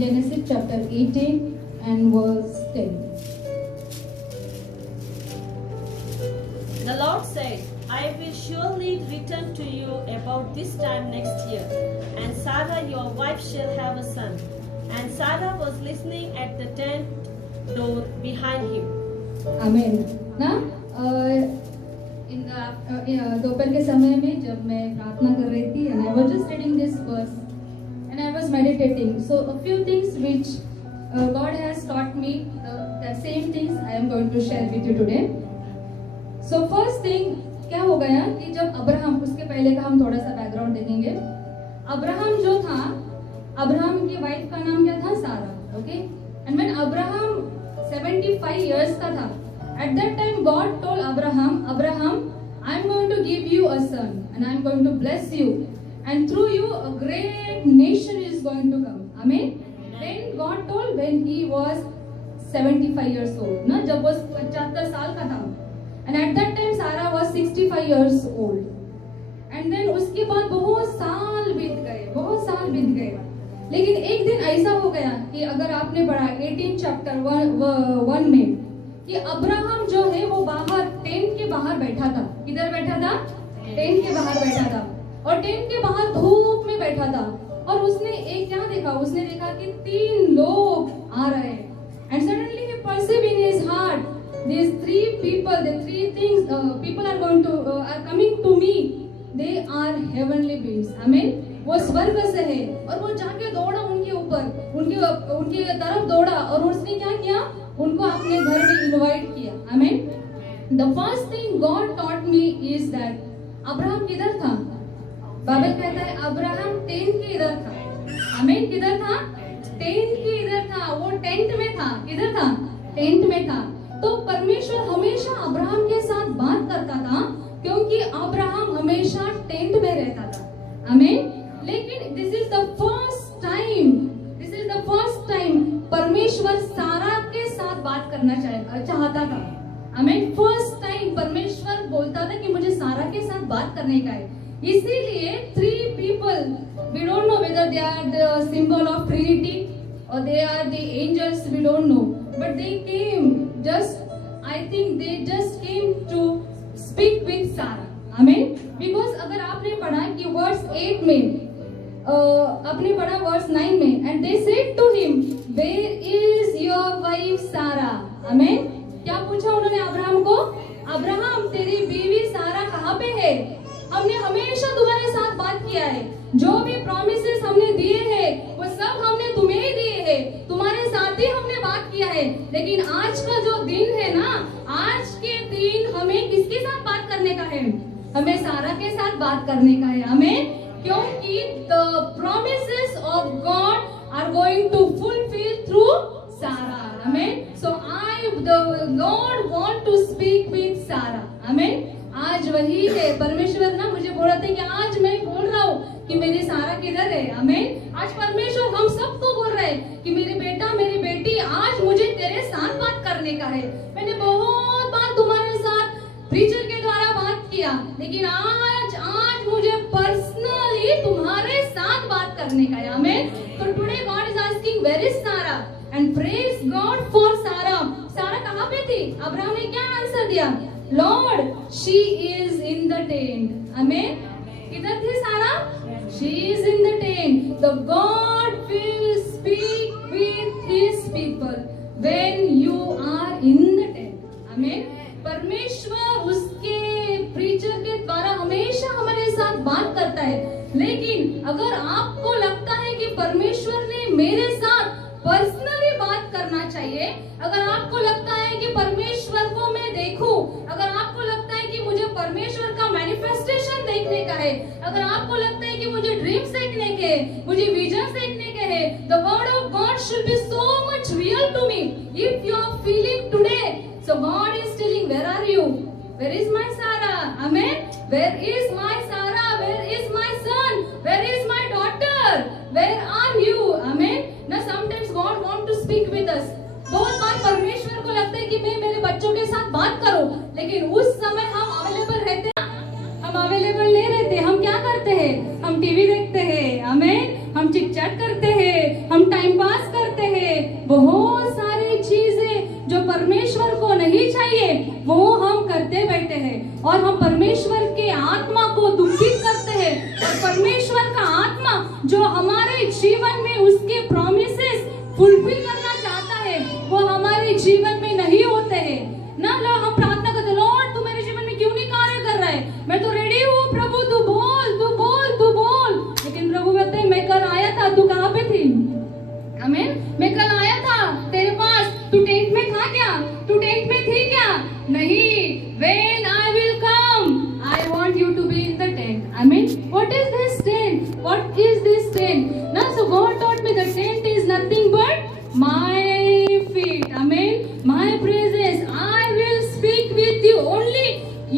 Genesis chapter 18 and verse 10. The Lord said, I will surely return to you about this time next year, and Sarah your wife shall have a son. And Sarah was listening at the tent door behind him. Amen. ना दोपहर के समय में जब मैं प्रार्थना कर रही थी, and I was just reading this verse and I was meditating. So a few things which God has taught me, the same things I am going to share with you today. So first thing क्या हो गया कि जब Abraham, उसके पहले का हम थोड़ा सा बैकग्राउंड देखेंगे. अब्राहम जो था, अब्राहम की वाइफ का नाम क्या था? सारा. Okay. And when Abraham 75 years का था, at that time God told Abraham, I am going to give you a son and I am going to bless you, and through you a great nation is going to come. Amen. Then God told when he was 75 years old, ना जब वो 75 साल का था. And at that time Sarah was 65 years old. And then उसके बाद बहुत साल बीत गए. लेकिन एक दिन ऐसा हो गया कि अगर आपने पढ़ा 18 chapter 1 में कि अब्राहम जो है वो बाहर टेंट के बाहर बैठा था. किधर बैठा था? टेंट के बाहर बैठा था. और टेंट के बाहर धूप में बैठा था. और उसने एक क्या देखा? उसने देखा कि 3 लोग आ रहे हैं. And suddenly he perceived in his heart, these 3 people, the 3 things, people are going to are coming to me. They are heavenly beings. Amen. वो स्वर्ग से है. और वो जाके दौड़ा उनके ऊपर, उनके तरफ दौड़ा और उसने क्या किया? उनको अपने घर में इनवाइट किया. Amen. The first thing God taught me is that Abraham किधर था? बाइबल कहता है अब्राहम टेंट के इधर था. Amen. किधर था? टेंट के इधर था. वो टेंट में था. किधर था? टेंट में था. तो परमेश्वर हमेशा अब्राहम के साथ बात करता था क्योंकि अब्राहम हमेशा टेंट में रहता था. Amen. लेकिन this is the first time परमेश्वर सारा के साथ बात करना चाहता था. Amen. फर्स्ट टाइम परमेश्वर बोलता था कि मुझे सारा के साथ बात करने का है. इसीलिए 3 people, we don't know whether they are the symbol of Trinity or they are the angels, we don't know, but they came just, I think they just came to speak with Sarah. Amen. Because अगर आपने पढ़ा कि verse 8 में आपने पढ़ा verse 9 में, and they said to him, where is your wife Sarah? Amen. क्या पूछा उन्होंने अब्राहम को? अब्राहम तेरी बीवी सारा कहाँ पे है? हमने हमेशा तुम्हारे साथ बात किया है. जो भी प्रॉमिसेस हमने दिए हैं वो सब हमने तुम्हें ही दिए हैं. तुम्हारे साथ ही हमने बात किया है. लेकिन आज का जो दिन है ना, आज के दिन हमें किसके साथ बात करने का है? हमें सारा के साथ बात करने का है. हमें, क्योंकि the promises of God are going to fulfill through Sarah. Amen. So the Lord want to speak with Sarah. Amen. आज वही है. परमेश्वर ना मुझे बोल रहा था कि आज मैं बोल रहा हूँ कि मेरी सारा किधर है. Amen. आज परमेश्वर हम सबको बोल रहे हैं कि मेरे बेटा मेरी बेटी आज मुझे तेरे साथ बात करने का है. मैंने बहुत बार तुम्हारे साथ प्रीचर के द्वारा बात किया, लेकिन आज मुझे पर्सनली तुम्हारे साथ बात करने का है. Amen. So today God is asking where is Sarah, and praise God for Sarah. सारा कहाँ पे थी? अब्राहम ने क्या आंसर दिया? Lord, she is in the tent. Amen. किधर थी सारा? She is in the tent. The God will speak with His people when you are in the tent. Amen. परमेश्वर उसके प्रीचर के द्वारा हमेशा हमारे साथ बात करता है. लेकिन अगर आपको लगता है कि परमेश्वर ने मेरे साथ पर्सनली बात करना चाहिए, अगर आपको लगता है कि परमेश्वर को मैं देखूं, अगर आपको लगता है कि मुझे परमेश्वर का मैनिफेस्टेशन देखने का है, अगर आपको लगता है कि मुझे ड्रीम्स देखने के, मुझे विजन्स देखने के है, the word of God should be so much real to me. If you are feeling today, so God is telling, where are you? Where is my Sarah? Amen. Where is my Sarah? Where is my son? Where is my daughter? Where are you? Amen. Now sometimes God want to speak with us. बहुत बार परमेश्वर को लगता है कि मैं मेरे बच्चों के साथ बात करूं, लेकिन उस समय हम अवेलेबल रहते हैं? हम अवेलेबल नहीं रहते. हम क्या करते हैं? हम टीवी देखते हैं. आमेन. हम चिट चैट करते हैं. हम टाइम पास चाहिए वो हम करते बैठे हैं और हम परमेश्वर के आत्मा को दुखित करते हैं। और परमेश्वर का आत्मा जो हमारे जीवन में उसके प्रॉमिसेस फुलफिल करना चाहता है वो हमारे जीवन में नहीं होते हैं ना। लोग हम प्रार्थना करते, लॉर्ड तू मेरे जीवन में क्यों नहीं कार्य कर रहा है, मैं तो रेडी हूँ प्रभु, तू बोल तू बोल तू बोल। लेकिन प्रभु कहते हैं मैं कल आया था, तू कहाँ पे थी? आमीन। मैं कल आया था तेरे पास, तू टेंट में था क्या? तू टेंट में थी क्या? नहीं। When I will come, I want you to be in the tent. Amen. What is this tent? What is this tent? Now, so God taught me the tent is nothing but my feet. Amen. My presence. I will speak with you. Only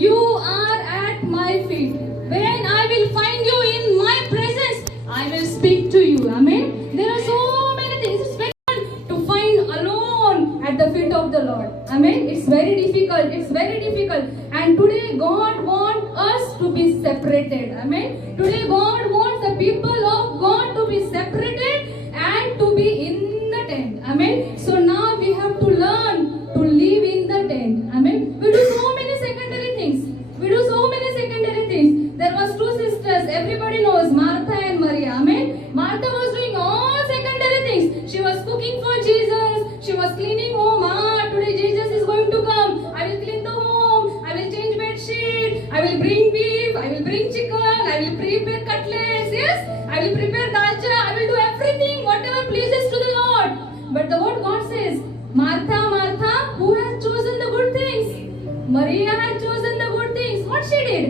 you are at my feet. When I will find you in my presence, I will speak to you. Amen. There are so many things. It's very difficult to find alone at the feet of the Lord. Amen. It's very difficult. It's very difficult. And today God wants us to be separated. Amen. Today God wants the people of God to be separated and to be in the tent. Amen. So now we have to learn to live in the tent. Amen. We do so many secondary things. We do so many secondary things. There was two sisters. Everybody knows Martha and Maria. Amen. Martha was doing all secondary things. She was cooking for Jesus. She was cleaning home. Today Jesus is going to come. I will clean the home. I will change bed sheet. I will bring beef. I will bring chicken. I will prepare cutlets. Yes. I will prepare dalcha. I will do everything whatever pleases to the Lord. But the word God says, Martha, Martha, who has chosen the good things? Maria had chosen the good things. What she did?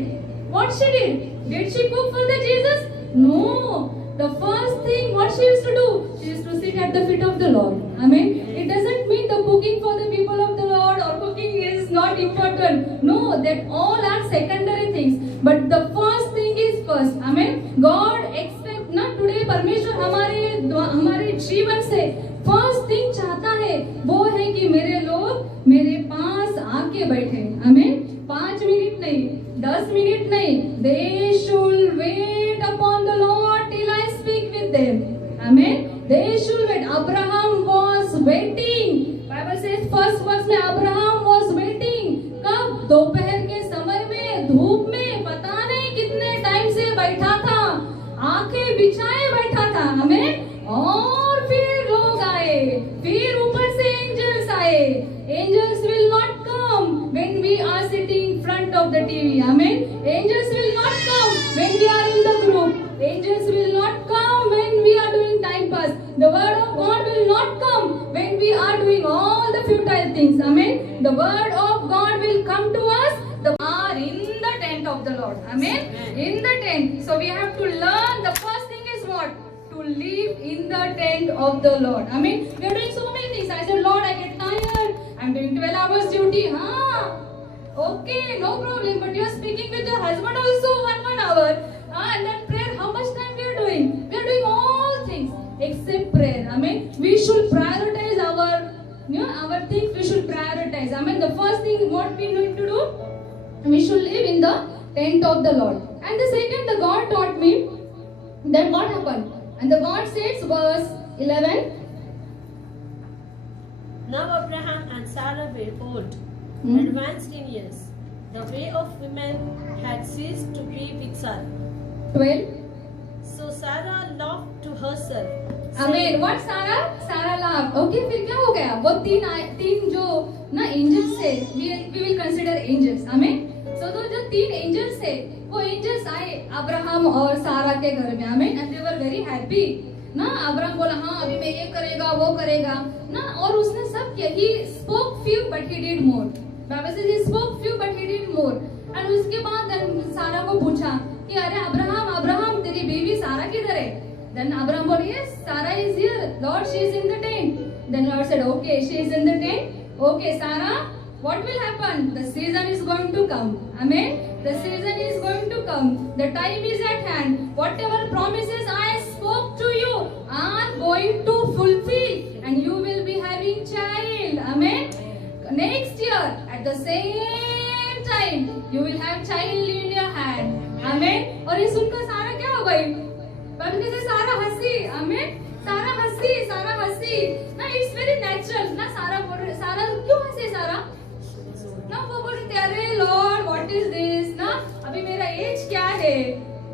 What she did? Did she cook for the Jesus? No. The first thing what she used to do, she used to sit at the feet of the Lord. Amen. It doesn't mean the cooking for the people of the Lord or cooking is not important. No, that all are secondary things. But the first thing is first. Amen. God expect ना today परमेश्वर हमारे जीवन से first thing चाहता है वो है कि मेरे लोग मेरे पास आके बैठे। आमीन। 5 मिनट नहीं, 10 मिनट नहीं, they should wait upon the Lord till I speak with them. Amen. They should wait. Abraham was waiting. Bible says first verse में Abraham was waiting. कब? दोपहर के समय में धूप में पता नहीं कितने टाइम से बैठा था, आंखें बिछाए बैठा था। हमें और फिर लोग आए, फिर ऊपर से एंजल्स आए। Angels will not come when we are sitting in front of the TV. Amen. Angels will not come when we are in the group. Angels will not come when we are doing time pass. The word of God will not come when we are doing all the futile things. Amen. The word of God will come to us. The are in the tent of the Lord. Amen. In the tent. So we have to learn. The first thing is what? To live in the tent of the Lord. I mean, we are doing so many things. I said, Lord, I get tired. I'm doing 12 hours duty. Okay, no problem. But you are speaking with your husband also 1 hour. And then prayer, how much time we are doing? We are doing all things except prayer. I mean, we should prioritize our things. We should prioritize. I mean, the first thing what we need to do, we should live in the tent of the Lord. And the second, the God taught me. Then what happened? And the God says, verse 11. Now Abraham and Sarah were old, advanced in years. The way of women had ceased to be with Sarah. 12. So Sarah laughed to herself. Amen. What Sarah? Sarah laughed. Okay, फिर क्या हो गया? वो तीन जो ना angels थे, we will consider angels. Amen. So तो जो 3 angels थे, वो angels आए अब्राहम और सारा के घर में. Amen. And they were very happy. ना अब्राहम बोला हाँ अभी मैं ये करेगा वो करेगा ना, और उसने सब किया. He spoke few but he did more. Bible says he spoke few but he did more. And उसके बाद सारा को पूछा कि अरे अब्राहम तेरी बीवी सारा किधर है? Then Abraham बोले yes, Sarah is here. Lord, she is in the tent. Then Lord said okay, she is in the tent. Okay, Sarah, what will happen? The season is going to come. Amen. The season is going to come. The time is at hand. Whatever promises I spoke to you are going to fulfill, and you will be having child. Amen. Next year at the same time you will have child in your hand. Amen. और ये सुनकर सारा क्या हो गई? Bible कहते सारा हंसी. आमेन. सारा हंसी ना, इट्स वेरी नेचुरल ना. सारा क्यों हंसे? सारा है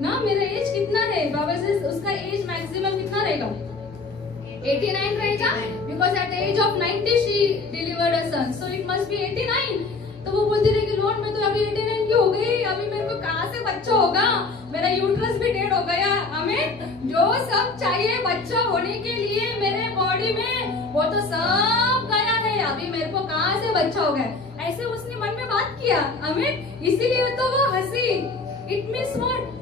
ना, मेरा एज कितना है, बाबा से उसका एज मैक्सिमम कितना रहेगा, 89 रहेगा, because at the age of 90 she delivered a son, so it must be 89। तो वो बोलती रही कि लॉर्ड मैं तो अभी 89 की हो गई, अभी मेरे को कहाँ से बच्चा होगा, मेरा यूट्रस भी डेड हो गया, हमें जो सब चाहिए बच्चा होने के लिए मेरे बॉडी में वो तो सब गया है, अभी मेरे को कहाँ से बच्चा होगा, ऐसे उसने मन में बात किया, हमें इसीलिए तो वो हंसी। It means what,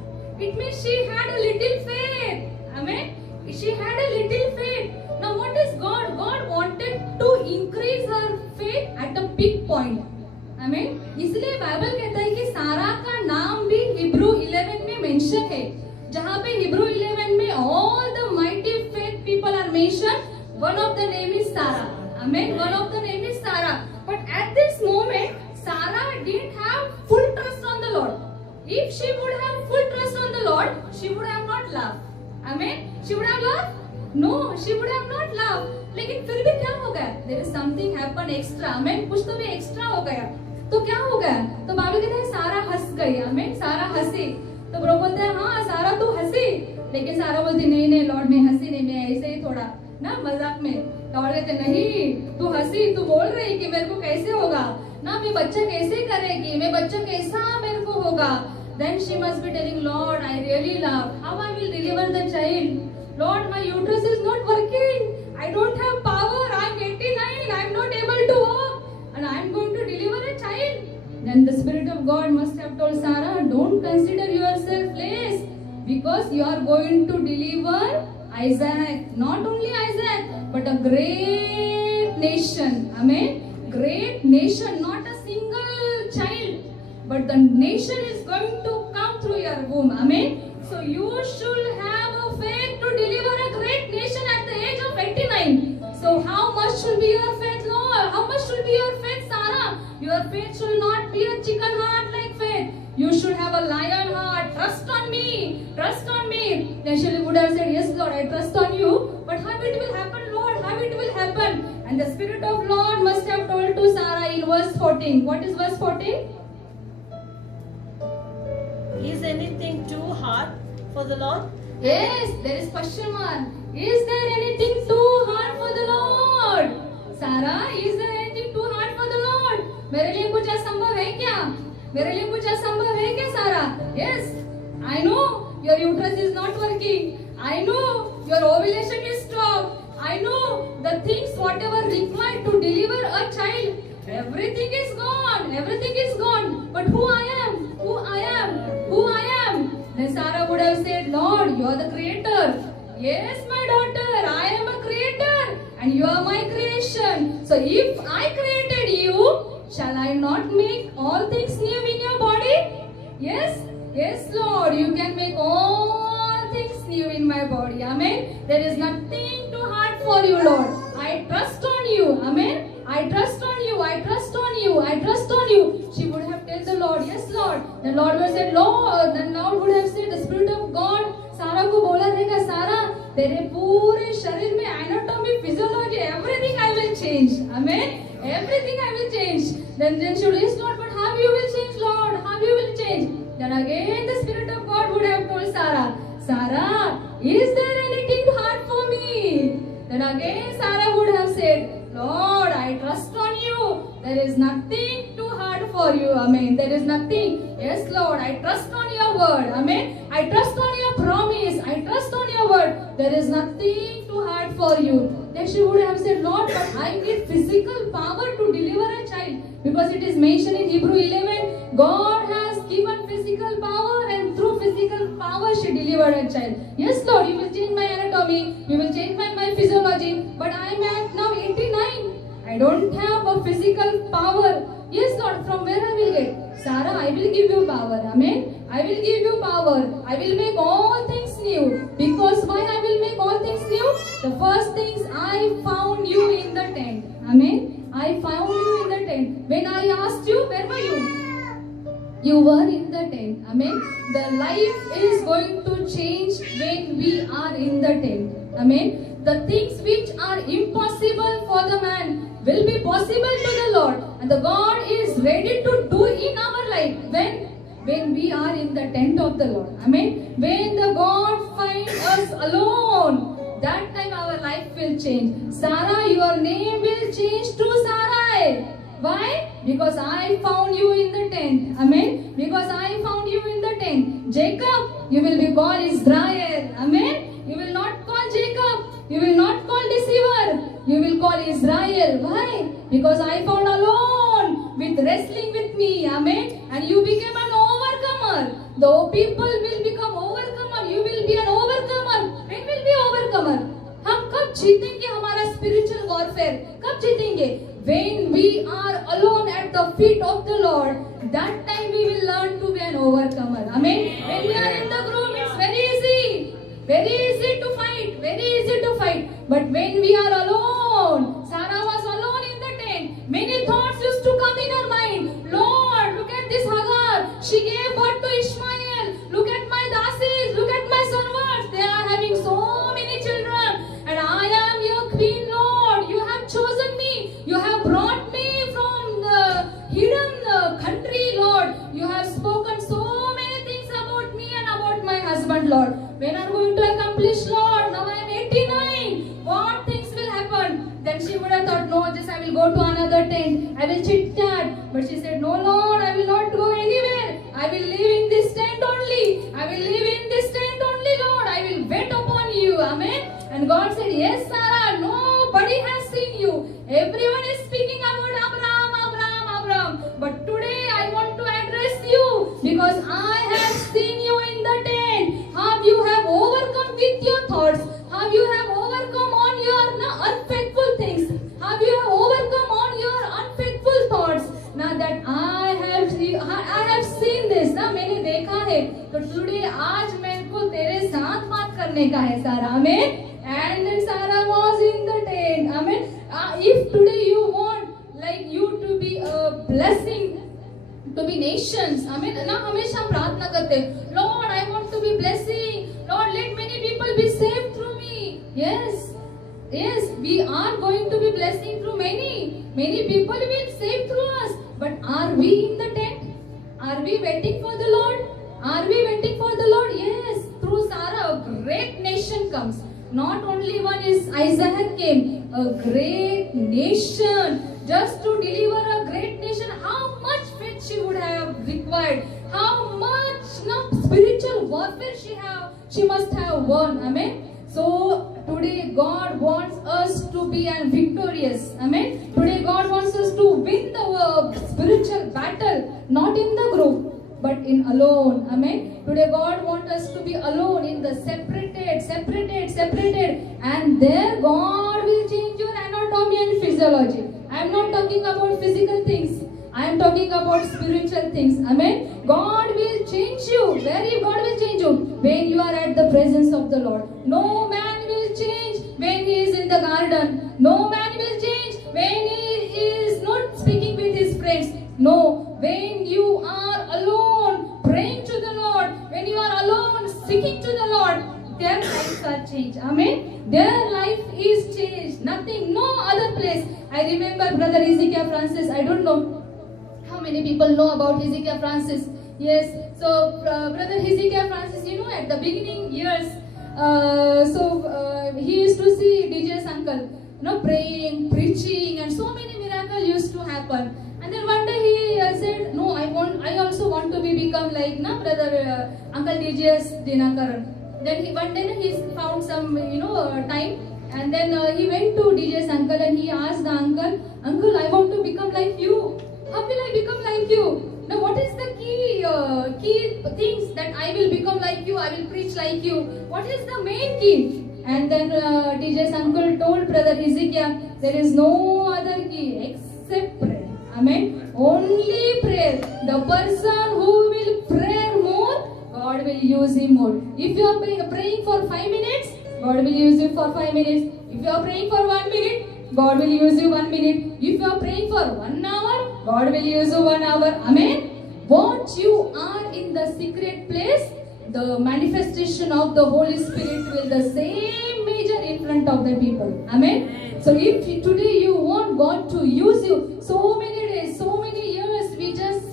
it means she had a little faith, amen, she had a little faith. Now what is God, God wanted to increase her faith at a big point, amen। इसलिए Bible कहता है कि सारा का नाम भी Hebrew 11 में mention है, जहाँ पे हिब्रू 11 में all the mighty faith people are mentioned, one of the name is Sarah, amen, one of the name is Sarah, but at this moment Sarah didn't have full trust on the Lord. If she would have full trust on the Lord, she would have not laughed. Amen. She would have laughed? No, she would have not laughed. लेकिन फिर भी क्या हो गया? There is something happen extra. Amen. कुछ तो भी extra हो गया. तो क्या हो गया? तो बाइबल कहता है सारा हंस गई. Amen. सारा हंसी. तो ब्रो बोलते हैं हाँ सारा तू हंसी. लेकिन सारा बोलती नहीं नहीं लॉर्ड मैं हंसी नहीं, मैं ऐसे ही थोड़ा ना मजाक में। लॉर्ड कहते नहीं तू हंसी, तू बोल रही कि मेरे को कैसे होगा ना, मैं बच्चा कैसे करेगी, मैं बच्चा कैसा मेरे को होगा। Then she must be telling, Lord, I really love. How I will deliver the child? Lord, my uterus is not working. I don't have power. I'm 89. I'm not able to walk. And I'm going to deliver a child. Then the Spirit of God must have told Sarah, don't consider yourself less. Because you are going to deliver Isaac. Not only Isaac, but a great nation. Amen. Great nation. Not a single child. But the nation is going to come through your womb. Amen. So you should have a faith to deliver a great nation at the age of 89. So how much should be your faith, Lord? How much should be your faith, Sarah? Your faith should not be a chicken heart like faith. You should have a lion heart. Trust on me. Trust on me. Then she would have said, yes, Lord, I trust on you. But how it will happen, Lord? How it will happen? And the Spirit of Lord must have told to Sarah in verse 14. What is verse 14? Is anything too hard for the Lord? Yes, there is question mark. Is there anything too hard for the Lord? Sarah, is there anything too hard for the Lord? मेरे लिए कुछ असंभव है क्या? मेरे लिए कुछ असंभव है क्या सारा? Yes, I know your uterus is not working. I know your ovulation is stopped. I know the things whatever required to deliver a child. Everything is gone. Everything is gone. But who I am? Who I am? Who I am? Then Sarah would have said, Lord, you are the creator. Yes, my daughter, I am a creator and you are my creation. So if I created you, shall I not make all things new in your body? Yes, yes, Lord, you can make all things new in my body. Amen. There is nothing too hard for you, Lord. I trust on you. Amen. I trust on you. I trust on you. I trust on you. She would have told the Lord, yes, Lord. The Lord would have said, Lord. The Lord would have said, the Spirit of God, सारा को बोला रहेगा, सारा तेरे पूरे शरीर में anatomy, physiology, everything I will change. Amen. Everything I will change. Then she would yes, Lord, but how you will change, Lord? How you will change? Then again the Spirit of God would have told Sarah, Sarah, is there anything hard for me? Then again Sarah would have said, Lord, I trust on you. There is nothing too hard for you. Amen. There is nothing. Yes, Lord, I trust on your word. Amen. I trust on your promise. I trust on your word. There is nothing too hard for you. Then she would have said, Lord, but I need physical power to deliver a child. Because it is mentioned in Hebrew 11, God has given physical power and through physical power she delivered a child. Yes, Lord, you will change my anatomy, you will change my physiology, but I am at now 89. I don't have a physical power. Yes, Lord, from where I will get? Sarah, I will give you power. Amen. I will give you power. I will make all things new. Because why I will make all things new? The first things I found you in the tent. Amen. I found you in the tent. When I asked you, where were you? You were in the tent. Amen. The life is going to change when we are in the tent. Amen. The things which are impossible for the man will be possible to the Lord. And the God is ready to do in our life. when we are in the tent of the Lord. Amen. When the God finds us alone, that time our life will change. Sarah, your name will change to Sarai. Why? Because I found you in the tent. Amen. Because I found you in the tent. Jacob, you will be called Israel. Amen. You will not call Jacob. You will not call deceiver. You will call Israel. Why? Because I found alone with wrestling with me. Amen. And you became an overcomer. The people will become overcomer. You will be an overcomer. When will be overcomer? हम कब जीतेंगे हमारा spiritual warfare? कब जीतेंगे? When we are alone at the feet of the Lord, that time we will learn to be an overcomer. Amen. When we are in the group, it's very easy. Very easy to fight. Very easy to fight. But when we are alone, Sarah was alone in the tent. Many thoughts used to come in her mind. Lord, look at this Hagar. She gave birth to Ishmael. Look at my dasis. Look at my servants. They are having so many children. And I am your queen, Lord. You have chosen me. You have brought me from the hidden country, Lord. You have spoken so many things about me and about my husband, Lord. When are you going to accomplish, Lord? Now I am 89. What things will happen? Then she would have thought, no, just I will go to another tent. I will chit chat. But she said, no, Lord, I will not go anywhere. I will live in this tent only. I will live in this tent only, Lord. I will wait upon you. Amen. And God said, yes, Sarah, nobody has seen you. Everyone is speaking about Abraham, Abraham, Abraham. But today I want to address you because I have seen you in the tent. How you have overcome with your thoughts. How you have overcome on your unfaithful things. How you have overcome on your unfaithful thoughts. Now that I have seen this. ना मैंने देखा है. तो today आज मेरे को तेरे साथ बात करने का है सारा. Amen. And then Sarah was in the tent. Amen. If today you want like you to be a blessing to be nations. Amen. ना हमेशा प्रार्थना करते. Lord, I want to be blessing. Lord, let many people be saved through me. Yes. Yes, we are going to be blessing through many. Many people will save through us. But are we in the tent? Are we waiting for the Lord? Are we waiting for the Lord? Yes. Through Sarah, a great nation comes. Not only one is Isaac came. A great nation. Just to deliver a great nation. How much faith she would have required. How much spiritual warfare she must have won. Amen. So today God wants us to be victorious. Amen. Today God wants us to win the spiritual battle, not in the group, but in alone. Amen. Today God wants us to be alone in the separated, and there God will change your anatomy and physiology. I am not talking about physical things. I am talking about spiritual things. Amen. God will change you. Where God will change you? When you are at the presence of the Lord. No man will change when he is in the garden. No man will change when he is not speaking with his friends. No. When you are alone, praying to the Lord, when you are alone, seeking to the Lord, their lives are changed. Amen. Their life is changed. Nothing, no other place. I remember Brother Hezekiah Francis. I don't know how many people know about Hezekiah Francis. Yes. So Brother Hezekiah Francis, at the beginning years, he used to see DJ's uncle, praying, preaching, and so many miracles used to happen. And then one day he said, no, I also want to become like Brother Uncle DJ's Dinakaran. Then one day he found some, time, and then he went to DJ's uncle and he asked the uncle, I want to become like you. How will I become like you? Now, what is the key things that I will become like you? I will preach like you. What is the main key? And then DJ's uncle told Brother Hezekiah, there is no other key except prayer. Amen. Only prayer. The person who will pray more, God will use him more. If you are praying for 5 minutes, God will use you for 5 minutes. If you are praying for 1 minute, God will use you 1 minute. If you are praying for 1 hour, God will use you 1 hour. Amen. Once you are in the secret place, the manifestation of the Holy Spirit will the same measure in front of the people. Amen. So if today you want God to use you, so many days, so many years, we just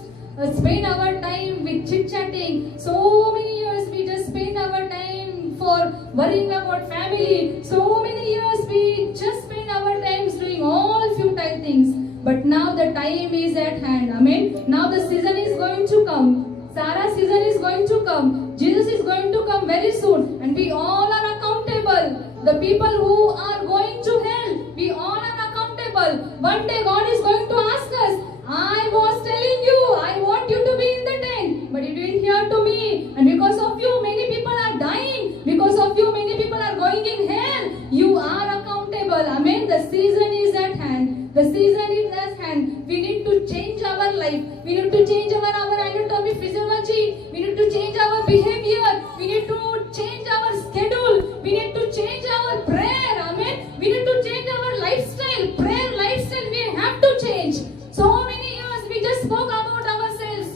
spend our time with chit-chatting. So many years we just spend our time for worrying about family. So many years we just spend our time doing all futile things. But now the time is at hand. Amen. Now the season is going to come. Sarah's season is going to come. Jesus is going to come very soon. And we all are accountable. The people who are going to hell, we all are accountable. One day God is going to ask us, I was telling you, I want you to be in the tent, but you didn't hear to me. And because of you, many people are dying. Because of you, many people are going in hell. You are accountable. Amen. The season is at hand. The season is at hand. We need to change our life. We need to change our anatomy, physiology. We need to change our behavior. We need to change our schedule. We need to change our prayer. Amen. We need to change our lifestyle. Prayer lifestyle we have to change. So many years we just spoke about ourselves.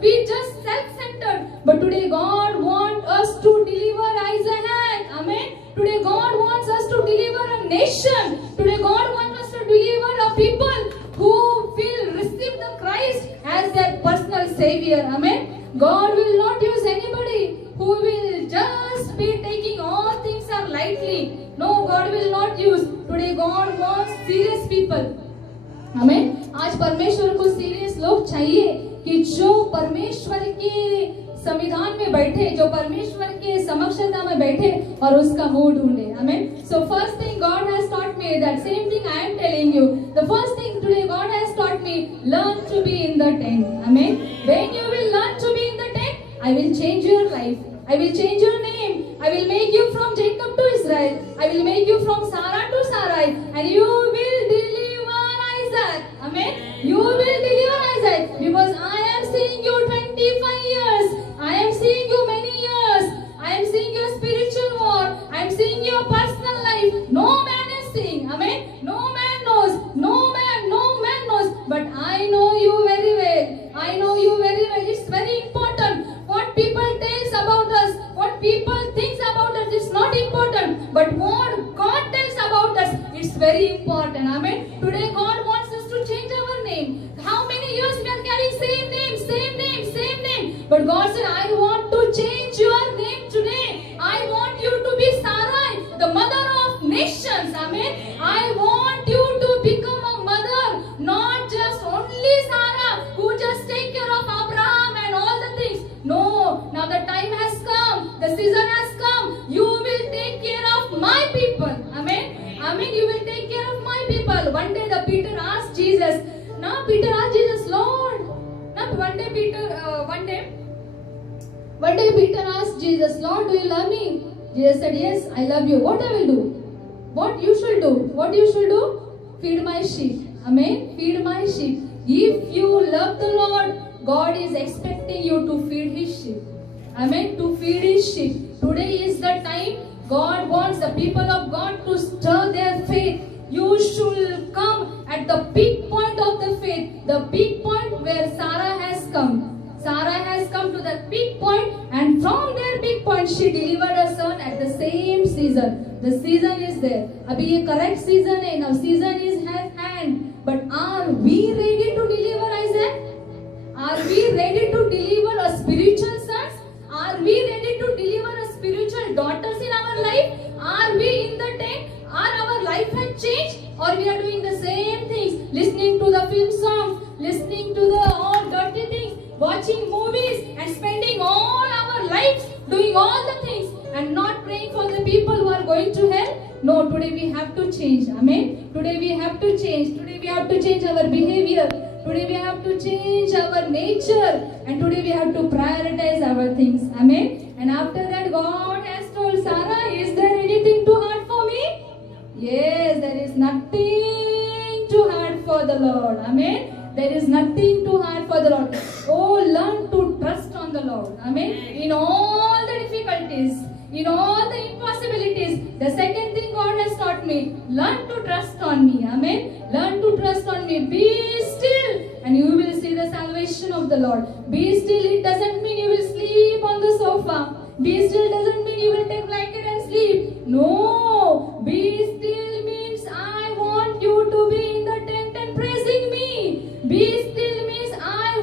We just self-centered. But today God wants us to deliver Isaac. Amen. Today God wants us to deliver a nation. Today God wants us to deliver a people who will receive the Christ as their personal savior. Amen. God will not use anybody who will just be taking all things are lightly. No, God will not use. Today God wants serious people. हमें आज परमेश्वर को serious लोग चाहिए कि जो परमेश्वर के संविधान में बैठे, जो परमेश्वर के समक्षता में बैठे और उसका मुंह ढूंढे. Amen. So first thing God has taught me, that same thing I am telling you. The first thing today God has taught me, learn to be in the tent. Amen. When you will learn to be in the tent, I will change your life. I will change your name. I will make you from Jacob to Israel. I will make you from Sarah to Sarai, and you will deliver Isaac. Amen. You will deliver Isaac, because I am seeing you 25 years. I am seeing you many years. I am seeing your spiritual war. I am seeing your personal life. No man is seeing. Amen. No man knows. No man knows. But I know you very well. I know you very well. It's very important. What people tells about us, what people thinks about us, it's not important. But what God tells about us, it's very important. Amen. Today God wants us to change our name. How many years we are carrying same name. But God said, I want to change your name today. I want you to be Sarai, the mother of nations. Amen. I want you to become a mother, not just only Sarah, who just take care of Abraham and all the things. No, now the time has come. The season has come. You will take care of my people. Amen. Amen. You will take care of my people. One day the Peter asked Jesus. Now Peter asked Jesus, Lord. Now one day Peter asked Jesus, Lord, do you love me? Jesus said, yes, I love you. What I will do? What you should do? What you should do? Feed my sheep. Amen. Feed my sheep. If you love the Lord, God is expecting you to feed His sheep. Amen. To feed His sheep. Today is the time God wants the people of God to stir their faith. You should come at the peak point of the faith. The peak point where Sarah has come. Sarah has come to the peak point, and from their peak point she delivered a son at the same season. The season is there. Abhi ye correct season hai. Now season is at hand. But are we ready to deliver Isaac? Are we ready to deliver a spiritual sons? Are we ready to deliver a spiritual daughters in our life? Are we in the tent? Are our life has changed? Or we are doing the same things, listening to the film songs, listening to the all dirty things, watching movies and spending all our lives doing all the things and not praying for the people who are going to hell? No, today we have to change. Amen. Today we have to change. Today we have to change our behavior. Today we have to change our nature. And today we have to prioritize our things. Amen. And after that, God has told Sarah, is there anything too hard for me? Yes, there is nothing too hard for the Lord. Amen. There is nothing too hard for the Lord. Oh, learn to trust on the Lord. Amen. In all the difficulties, in all the impossibilities, the second thing God has taught me, learn to trust on me. Amen. Learn to trust on me. Be still and you will see the salvation of the Lord. Be still, it doesn't mean you will sleep on the sofa. Be still doesn't mean you will take blanket and sleep. No. Be still means I want you to be in the tent and praising me. Be still means I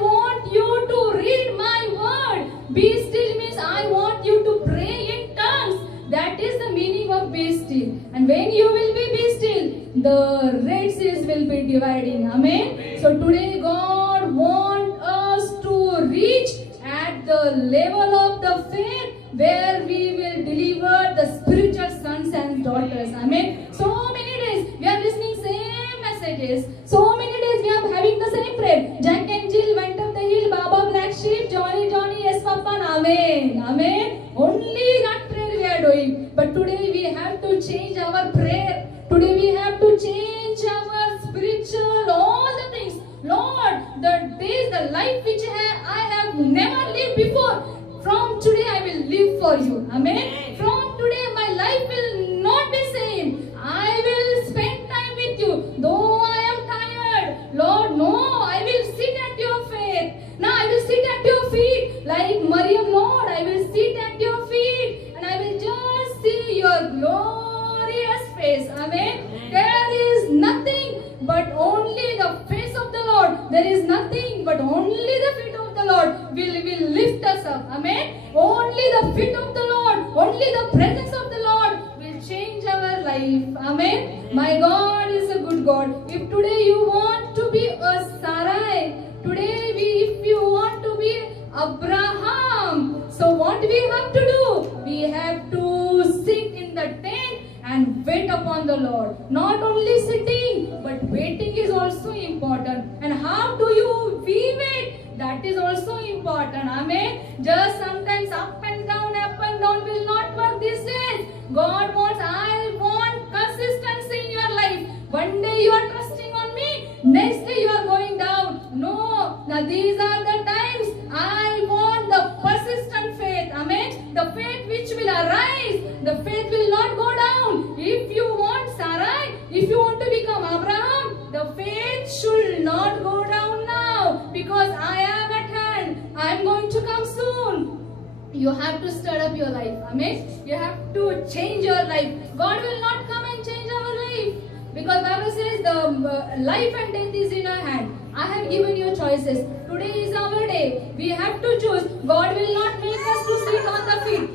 the Red Seas will be dividing. Amen. So today God wants us to reach at the level of the faith where we will deliver the spiritual sons and daughters. Amen. So many days we are listening same messages. So many days we are having the same prayer. Jack and Jill went up the hill. Baba black sheep. Johnny, yes Papa. Amen. Amen. Only that prayer we are doing. But today we have to change our prayer. Today we have to change our spiritual, all the things. Lord, the days, the life which I have never lived before, from today I will live for you. Amen. From today my life will not be same. I will spend time with you. Though I am tired, Lord, no, I will sit at your feet. Now I will sit at your feet like Maryam, Lord. I will sit at your feet and I will just see your glorious face. Amen. There is nothing but only the face of the Lord. There is nothing but only the feet of the Lord will lift us up. Amen. Only the feet of the Lord, only the presence of the Lord will change our life. Amen. My God is a good God. If today you want to be a Sarai, today if you want to be Abraham, so what we have to do? We have to sit in the tent and wait upon the Lord. Not only sitting, but waiting is also important. And how do we wait? That is also important. Amen. Just sometimes up and down will not work these days. God wants, I want consistency in your life. One day you are trusting on me, next day you are going down. No, now these are the times I want the persistent faith. Amen. The faith which will arise, the faith will not go down. If you want Sarai, if you want to become Abraham, the faith should not go down now, because I am at hand. I am going to come soon. You have to stir up your life. Amen. You have to change your life. God will not come and change our life, because Bible says the life and death is in your hand. I have given you choices. Today is our day. We have to choose. God will not make us to sit on the feet.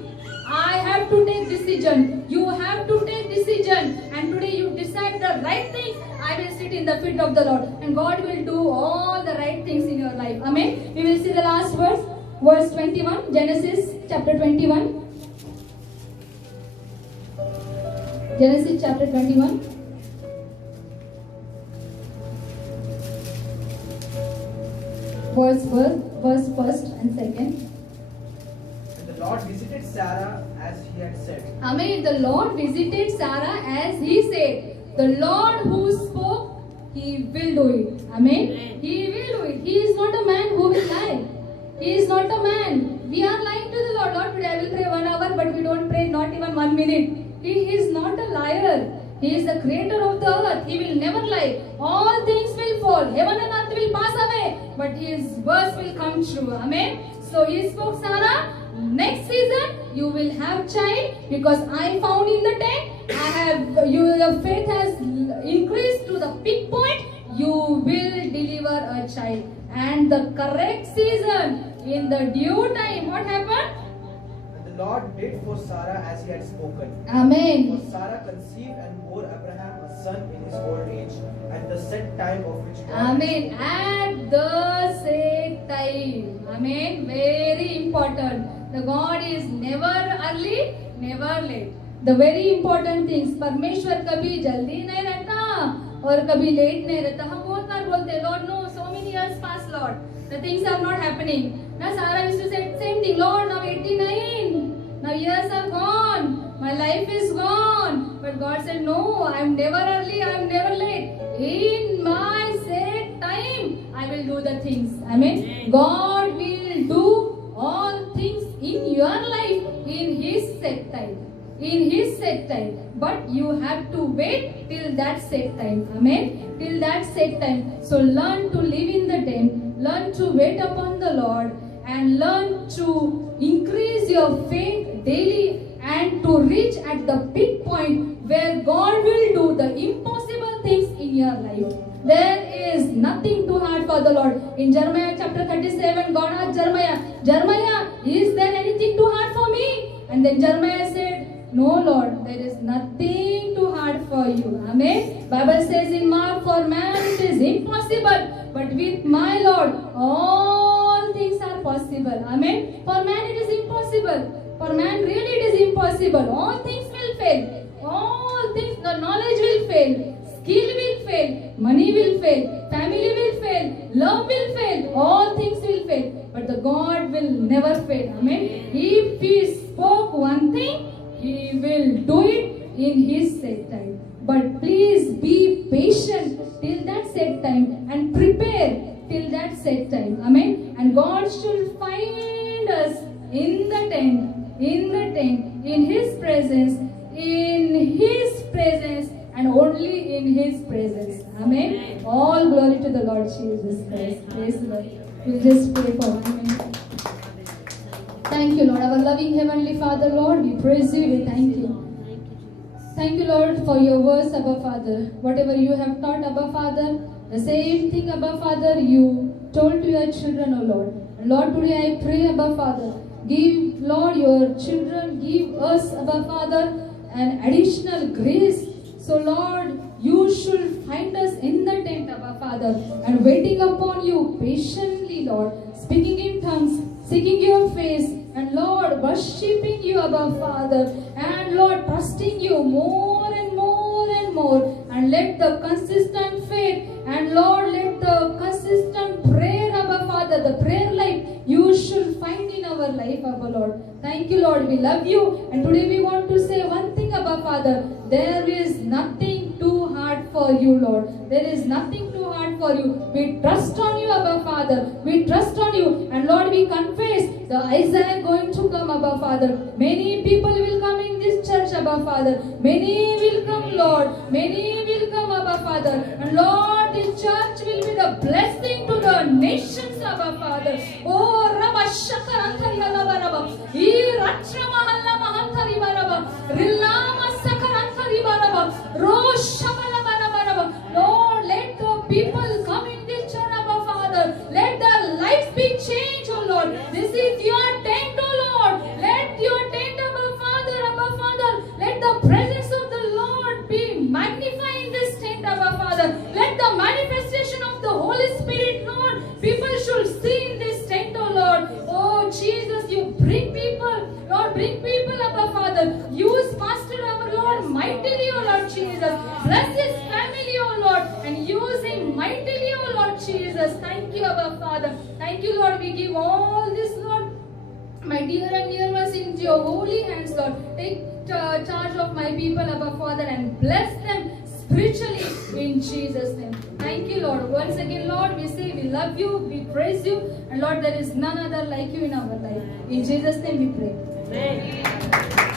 I have to take decision. You have to take decision. And today you decide the right things. I will sit in the feet of the Lord. And God will do all the right things in your life. Amen. We will see the last verse. Verse 21. Genesis chapter 21. Genesis chapter 21. Verse first and second. And the Lord visited Sarah as he had said. Amen. The Lord visited Sarah as he said. The Lord who spoke, he will do it. Amen. He will do it. He is not a man who will lie. He is not a man. We are lying to the Lord. Lord, today I will pray 1 hour, but we don't pray not even 1 minute. He is not a liar. He is the creator of the earth. He will never lie. All things will fall. Heaven and earth will pass away, but his words will come true. Amen. So he spoke, Sarah, next season you will have child, because I found in the tent, your faith has increased to the peak point. You will deliver a child. And the correct season, in the due time, what happened? And the Lord did for Sarah as he had spoken. Amen. For Sarah conceived and bore Abraham a son in his old age, at the set time of which God had Amen. spoken. At the set time. Amen. Very important. The God is never early, never late. The very important things. परमेश्वर कभी जल्दी नहीं रहता और कभी late नहीं रहता. हम बहुत बार बोलते हैं, Lord, no, so many years pass, Lord. The things are not happening. Now Sarah used to say same thing. Lord, now 89. Now years are gone. My life is gone. But God said, no, I am never early, I am never late. In my set time, I will do the things. Amen. God will do all things in your life in His set time. In His set time. But you have to wait till that set time. Amen. Till that set time. So learn to live in the tent. Learn to wait upon the Lord. And learn to increase your faith daily. And to reach at the peak point where God will do the impossible things in your life. There is nothing too hard for the Lord. In Jeremiah chapter 37, God asked Jeremiah, is there anything too hard for me? And then Jeremiah said, No, Lord, there is nothing too hard for you. Amen. Bible says in Mark, for man it is impossible, but with my Lord, all things are possible. Amen. For man it is impossible. For man really it is impossible. All things will fail. All things, the knowledge will fail. Skill will fail. Money will fail. Family will fail. Love will fail. All things will fail. But the God will never fail. Amen. If He spoke one thing, He will do it in His set time. But please be patient till that set time and prepare till that set time. Amen. And God should find us in the tent, in His presence, and only in His presence. Amen. All glory to the Lord Jesus Christ. Praise the Lord. We'll just pray for 1 minute. Thank you, Lord. Our loving Heavenly Father, Lord, we praise you, we thank you. Thank you, Lord, for your words, Abba Father. Whatever you have taught, Abba Father, the same thing, Abba Father, you told to your children, O Lord. And Lord, today I pray, Abba Father, give, Lord, your children, give us, Abba Father, an additional grace. So, Lord, you should find us in the tent, Abba Father, and waiting upon you patiently, Lord, speaking in tongues, seeking your face, and Lord, worshipping you, Abba Father, and Lord, trusting you more and more and more, and let the consistent faith, and Lord, let the consistent prayer, Abba Father, the prayer life, you should find in our life, Abba Lord. Thank you, Lord, we love you, and today we want to say one thing, Abba Father, there is nothing too hard for you, Lord. There is nothing too hard for you. We trust on you, Abba Father. We trust on you. And Lord, we confess the Isaiah going to come, Abba Father. Many people will come in this church, Abba Father. Many will come, Lord. Many will come, Abba Father. And Lord, this church will be the blessing to the nations, Abba Father. Oh, Rabba Shakarantari Alabaraba. E Rachramahalla Mahantari Baraba. Rilama Sakarantari Baraba. Rosh Lord, let the people come in this church, Abba Father. Let their lives be changed, oh Lord. This is your tent, oh Lord. Let your tent, Abba Father, let the presence of the Lord be magnified in this tent, Abba Father. Let the manifestation of the Holy Spirit, Lord, people should see in this tent, oh Lord. Oh Jesus, you bring people, Lord, bring people, Abba Father. Use Pastor, our Lord, mightily, oh Lord Jesus. Bless his family, oh Lord, and use him mightily, oh Lord Jesus. Thank you, Abba Father. Thank you, Lord. We give all this, Lord, my dear and dear ones, into your holy hands, Lord. Take charge of my people, Abba Father, and bless them spiritually in Jesus' name. Thank you, Lord. Once again, Lord, we say we love you, we praise you, and Lord, there is none other like you in our life. In Jesus' name we pray. Amen.